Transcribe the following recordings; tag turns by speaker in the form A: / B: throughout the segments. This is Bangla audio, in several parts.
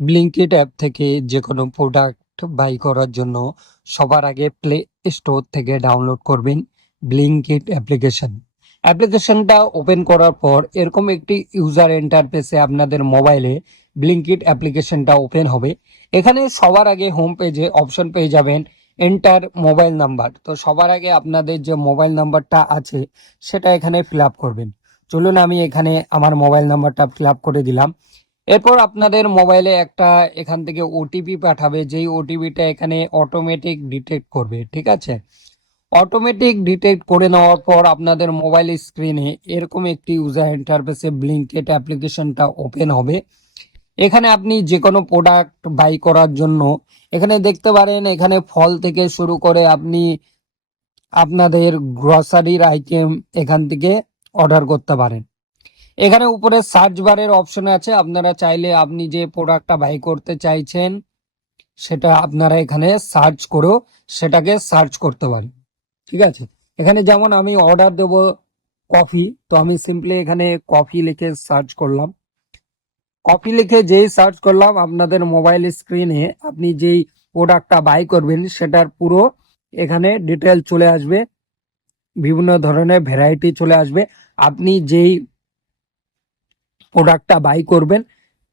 A: ব্লিঙ্কিট অ্যাপ থেকে যে কোনো প্রোডাক্ট বাই করার জন্য সবার আগে প্লে স্টোর থেকে ডাউনলোড করবেন ব্লিঙ্কিট অ্যাপ্লিকেশন অ্যাপ্লিকেশনটা ওপেন করার পর এরকম একটি ইউজার ইন্টারফেসে আপনাদের মোবাইলে ব্লিঙ্কিট অ্যাপ্লিকেশনটা ওপেন হবে। এখানে সবার আগে হোম পেজে অপশন পেয়ে যাবেন। এন্টার মোবাইল নাম্বার তো সবার আগে আপনাদের যে মোবাইল নাম্বারটা আছে, সেটা এখানে ফিল করবেন। চলুন আমি এখানে আমার মোবাইল নাম্বারটা ফিল করে দিলাম। এরপর আপনাদের মোবাইলে একটা এখান থেকে ওটিপি পাঠাবে, যেই ওটিপিটা এখানে অটোমেটিক ডিটেক্ট করবে, ঠিক আছে? অটোমেটিক ডিটেক্ট করে নেওয়ার পর আপনাদের মোবাইল স্ক্রিনে এরকম একটি ইউজার ইন্টারফেসে ব্লিঙ্কেট অ্যাপ্লিকেশনটা ওপেন হবে। এখানে আপনি যে কোনো প্রোডাক্ট বাই করার জন্য, এখানে দেখতে পারেন এখানে ফল থেকে শুরু করে আপনি আপনাদের গ্রসারির আইটেম এখান থেকে অর্ডার করতে পারেন। এখানে উপরে সার্চ বারের অপশন আছে। আপনারা চাইলে আপনি যে প্রোডাক্টটা বাই করতে চাইছেন, সেটা আপনারা এখানে সার্চ করেও সেটাকে সার্চ করতে পারেন। ঠিক আছে? এখানে যেমন আমি অর্ডার দেব কফি তো আমি সিম্পলি এখানে কফি লিখে সার্চ করলাম। কফি লিখে যেই সার্চ করলাম, আপনাদের মোবাইল স্ক্রিনে আপনি যেই প্রোডাক্টটা বাই করবেন, সেটার পুরো এখানে ডিটেল চলে আসবে। বিভিন্ন ধরনের ভ্যারাইটি চলে আসবে। আপনি যেই প্রোডাক্টটা বাই করবেন।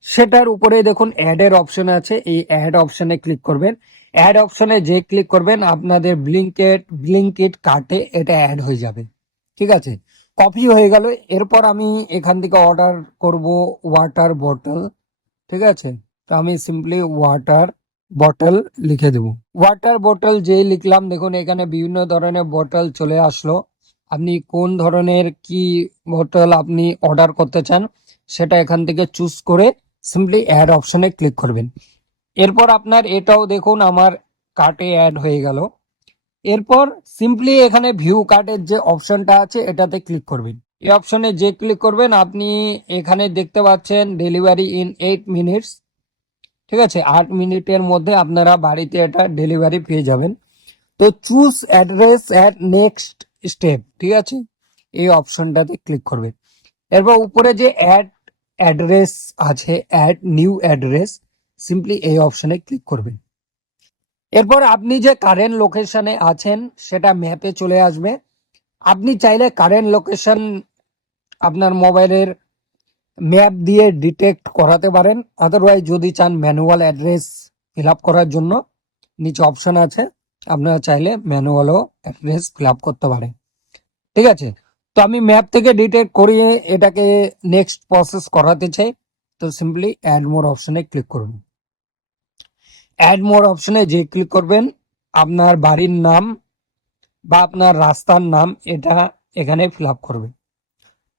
A: সেটার উপরে দেখুন অ্যাডের অপশন আছে, এই অ্যাড অপশনে ক্লিক করবেন। অ্যাড অপশনে যে ক্লিক করবেন, আপনাদের ব্লিঙ্কেট ব্লিঙ্কিট কার্টে এটা অ্যাড হয়ে যাবে। ঠিক আছে? কপি হয়ে গেল। এরপর আমি এখান থেকে অর্ডার করব ওয়াটার বটল ঠিক আছে? তো আমি সিম্পলি ওয়াটার বটল লিখে দেব। ওয়াটার বটল যেই লিখলাম, দেখুন এখানে বিভিন্ন ধরনের বটল চলে আসলো। আপনি কোন ধরনের কি বটল আপনি অর্ডার করতে চান সেটা এখান থেকে চুজ করে সিম্পলি অ্যাড অপশনে ক্লিক করবেন। এরপর আপনার এটাও দেখুন, আমার কার্টে অ্যাড হয়ে গেল। এরপর সিম্পলি এখানে ভিউ কার্টের যে অপশনটা আছে, এটাতে ক্লিক করবেন। এই অপশনে যে ক্লিক করবেন, আপনি এখানে দেখতে পাচ্ছেন ডেলিভারি ইন এইট মিনিটস ঠিক আছে? আট মিনিটের মধ্যে আপনারা বাড়িতে এটা ডেলিভারি পেয়ে যাবেন। তো choose address at next step ঠিক আছে? এই অপশনটাতে ক্লিক করবেন। এরপর উপরে যে অ্যাড অ্যাড্রেস আছে অ্যাড নিউ অ্যাড্রেস সিম্পলি এই অপশনে ক্লিক করবেন। এরপর আপনি যে কারেন্ট লোকেশনে আছেন, সেটা ম্যাপে চলে আসবে। আপনি চাইলে কারেন্ট লোকেশন আপনার মোবাইলের ম্যাপ দিয়ে ডিটেক্ট করাতে পারেন। আদারওয়াইজ যদি চান ম্যানুয়াল অ্যাড্রেস ফিল আপ করার জন্য, নিচে অপশন আছে। আপনারা চাইলে ম্যানুয়ালও অ্যাড্রেস ফিল আপ করতে পারেন। ঠিক আছে? তো আমি ম্যাপ থেকে ডিটেক্ট করিয়ে এটাকে নেক্সট প্রসেস করাতে চাই। তো সিম্পলি অ্যাড মোর অপশনে ক্লিক করুন। অ্যাড মোর অপশনে যে ক্লিক করবেন, আপনার বাড়ির নাম বা আপনার রাস্তার নাম এটা এখানে ফিল আপ করবেন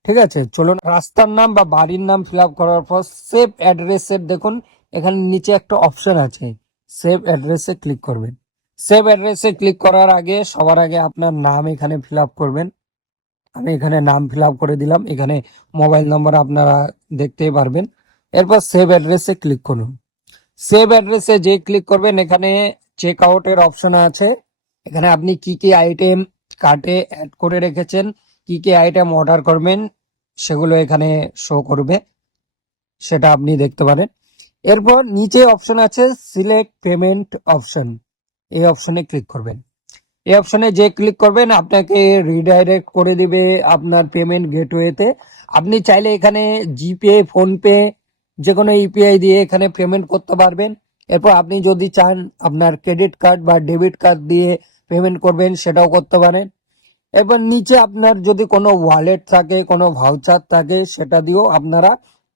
A: ঠিক আছে? চলুন, রাস্তার নাম বা বাড়ির নাম ফিল আপ করার পর সেভ অ্যাড্রেসের দেখুন, এখানে নিচে একটা অপশন আছে। সেভ অ্যাড্রেসে ক্লিক করবেন। সেভ অ্যাড্রেসে ক্লিক করার আগে, সবার আগে আপনার নাম এখানে ফিল আপ করবেন। আমি এখানে নাম ফিল করে দিলাম। এখানে মোবাইল নম্বর আপনারা দেখতেই পারবেন। এরপর সেভ অ্যাড্রেসে ক্লিক করুন। সেভ অ্যাড্রেসে যে ক্লিক করবেন, এখানে চেক আউটের অপশন আছে। এখানে আপনি কি কি আইটেম কার্টে অ্যাড করে রেখেছেন, কি কি আইটেম অর্ডার করবেন, সেগুলো এখানে শো করবে। সেটা আপনি দেখতে পারেন। এরপর নিচে অপশন আছে সিলেক্ট পেমেন্ট অপশন এই অপশনে ক্লিক করবেন। এই অপশনে যে ক্লিক করবেন, আপনাকে রিডাইরেক্ট করে দিবে আপনার পেমেন্ট গেটওয়েতে আপনি চাইলে এখানে জিপে ফোনপে যে কোনো ইউপিআই দিয়ে এখানে পেমেন্ট করতে পারবেন। এরপর আপনি যদি চান আপনার ক্রেডিট কার্ড বা ডেবিট কার্ড দিয়ে পেমেন্ট করবেন, সেটাও করতে পারেন। এরপর নিচে আপনার যদি কোনো ওয়ালেট থাকে, কোনো ভাউচার থাকে, সেটা দিয়েও আপনারা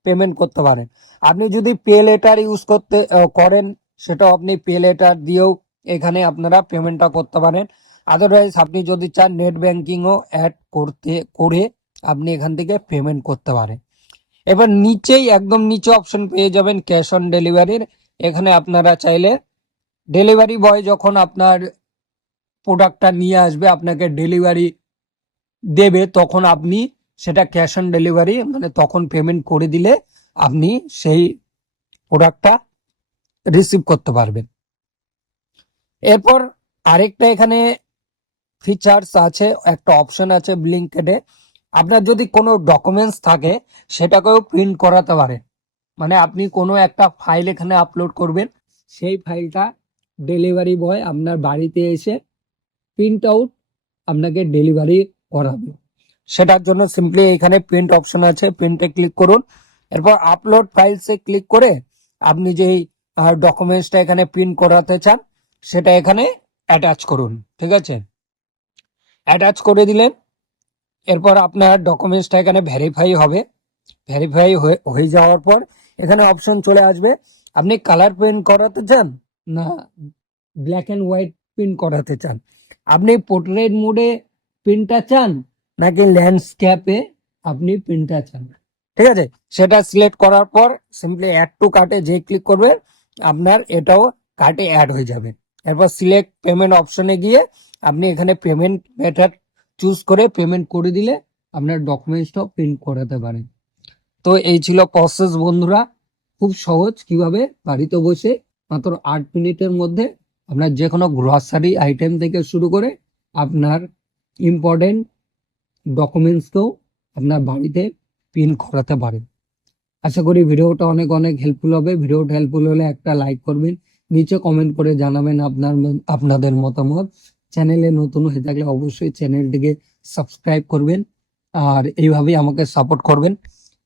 A: পেমেন্ট করতে পারেন। আপনি যদি পে লেটার ইউজ করতে করেন, সেটাও আপনি পে লেটার দিয়েও এখানে আপনারা পেমেন্টটা করতে পারেন। আদারওয়াইজ আপনি যদি চান নেট ব্যাংকিংও অ্যাড করতে, করে আপনি এখান থেকে পেমেন্ট করতে পারেন। এবার নিচেই, একদম নিচে অপশন পেয়ে যাবেন ক্যাশ অন ডেলিভারির এখানে আপনারা চাইলে ডেলিভারি বয় যখন আপনার প্রোডাক্টটা নিয়ে আসবে, আপনাকে ডেলিভারি দেবে, তখন আপনি সেটা ক্যাশ অন ডেলিভারি মানে তখন পেমেন্ট করে দিলে আপনি সেই প্রোডাক্টটা রিসিভ করতে পারবেন। এরপর আরেকটা এখানে ফিচার্স আছে, একটা অপশন আছে ব্লিঙ্কেডে আপনার যদি কোনো ডকুমেন্টস থাকে, সেটাকেও প্রিন্ট করাতে পারে। মানে আপনি কোনো একটা ফাইল এখানে আপলোড করবেন, সেই ফাইলটা ডেলিভারি বয় আপনার বাড়িতে এসে প্রিন্ট আউট আপনাকে ডেলিভারি করাবে। সেটার জন্য সিম্পলি এখানে প্রিন্ট অপশন আছে প্রিন্টে ক্লিক করুন। এরপর আপলোড ফাইলসে ক্লিক করে আপনি যেই ডকুমেন্টসটা এখানে প্রিন্ট করাতে চান সেটা এখানে অ্যাটাচ করুন, ঠিক আছে? অ্যাটাচ করে দিলেন, এরপর আপনার ডকুমেন্টসটা এখানে ভেরিফাই হবে। ভেরিফাই হয়ে যাওয়ার পর এখানে অপশন চলে আসবে। আপনি কালার প্রিন্ট করাতে চান না ব্ল্যাক অ্যান্ড হোয়াইট প্রিন্ট করাতে চান? আপনি পোর্ট্রেট মোডে প্রিন্টটা চান নাকি ল্যান্ডস্কেপে আপনি প্রিন্টটা চান? ঠিক আছে? সেটা সিলেক্ট করার পর সিম্পলি অ্যাড টু কার্টে যে ক্লিক করবে, আপনার এটাও কার্টে অ্যাড হয়ে যাবে। এরপর সিলেক্ট পেমেন্ট অপশনে গিয়ে আপনি এখানে পেমেন্ট মেথড চুজ করে পেমেন্ট করে দিলে আপনার ডকুমেন্টসটাও প্রিন্ট করাতে পারেন তো এই ছিল প্রসেস বন্ধুরা। খুব সহজ কীভাবে বাড়িতে বসে মাত্র আট মিনিটের মধ্যে আপনার যে কোনো গ্রসারি আইটেম থেকে শুরু করে আপনার ইম্পর্টেন্ট ডকুমেন্টসকেও আপনার বাড়িতে প্রিন্ট করাতে পারেন আশা করি ভিডিওটা অনেক অনেক হেল্পফুল হবে। ভিডিওটা হেল্পফুল হলে একটা লাইক করবেন। নিচে কমেন্ট করে জানাবেন আপনার আপনাদের মতামত। চ্যানেলে নতুন হয়ে থাকলে অবশ্যই চ্যানেলটিকে সাবস্ক্রাইব করবেন আর এইভাবেই আমাকে সাপোর্ট করবেন।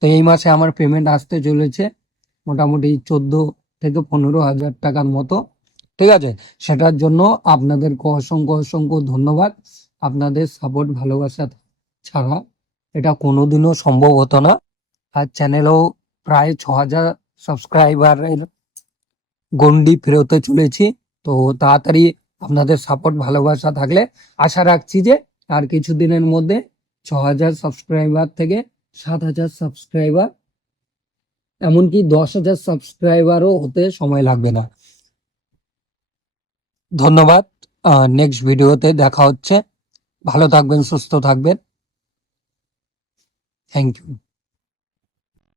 A: তো এই মাসে আমার পেমেন্ট আসতে চলেছে মোটামুটি চোদ্দ থেকে পনেরো হাজার টাকার মতো। ঠিক আছে? সেটার জন্য আপনাদেরকে অসংখ্য অসংখ্য ধন্যবাদ। আপনাদের সাপোর্ট ভালোবাসা ছাড়া এটা কোনোদিনও সম্ভব হতো না। আর চ্যানেলেও প্রায় ছ হাজার সাবস্ক্রাইবারের গন্ডি ফেরোতে চলেছি। তো তাড়াতাড়ি আপনাদের সাপোর্ট ভালোবাসা থাকলে আশা রাখছি যে আর কিছুদিনের মধ্যে ছ হাজার সাবস্ক্রাইবার থেকে সাত হাজার সাবস্ক্রাইবার এমনকি দশ হাজার সাবস্ক্রাইবারও হতে সময় লাগবে না। ধন্যবাদ। নেক্সট ভিডিওতে দেখা হচ্ছে। ভালো থাকবেন, সুস্থ থাকবেন। Thank you